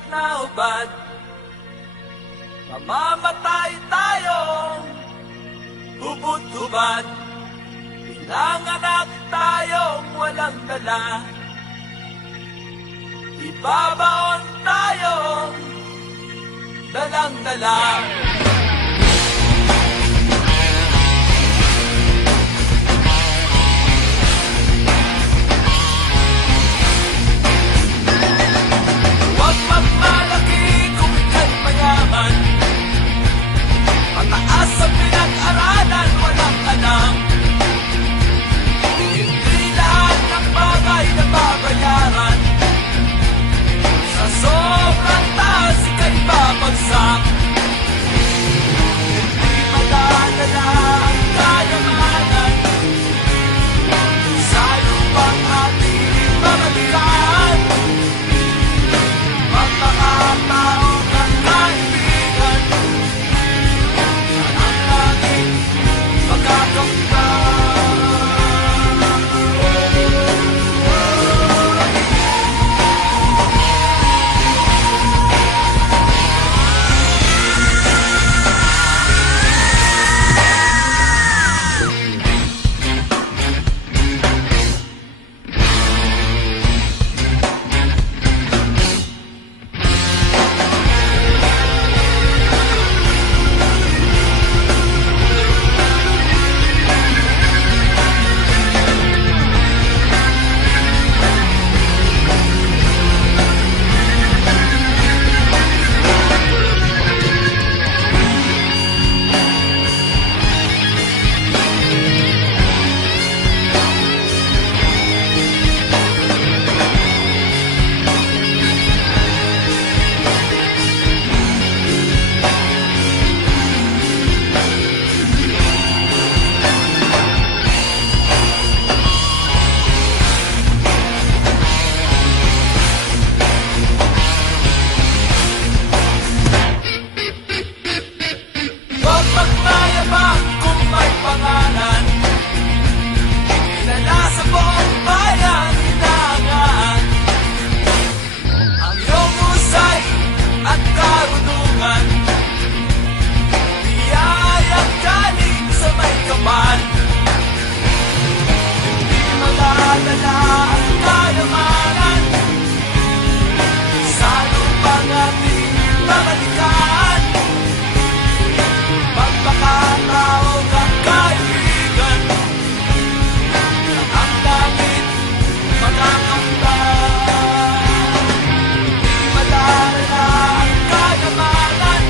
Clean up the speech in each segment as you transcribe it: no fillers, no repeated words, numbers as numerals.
tiyak na hubad. Mamamatay tayong hubot-hubad. Bilang anak tayong walang dala. Ibabaon tayong dalang-dala. Huwag magmalaki kung ika'y mayaman. Mataas ang pinag-aralan, walang alam. Hindi lahat ng bagay na babayaran. Sa sobrang taas ika'y babagsak. Hindi madadala ang kayamanan. Sa lupang ating babalikan. Magpakatao kang kaibigan. Ang langit magkakamtan. Huwag magmayabang kung may pangalan. Kilala sa buong bayan, hinahangaan. Ang iyong husay at karunungan. Biyayang galing sa may kapal. Hindi malalala ang kayamanan. Sa lupang ating babalikan. Magpakatao kang kaibigan. Na ang langit magkakamtan. Di madalala ang kayamanan.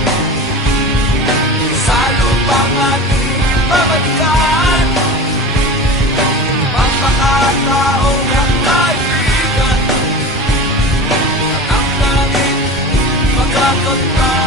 Sa lupang ating babalikan. Magpakatao kang kaibigan. Na ang langit magkakamtan.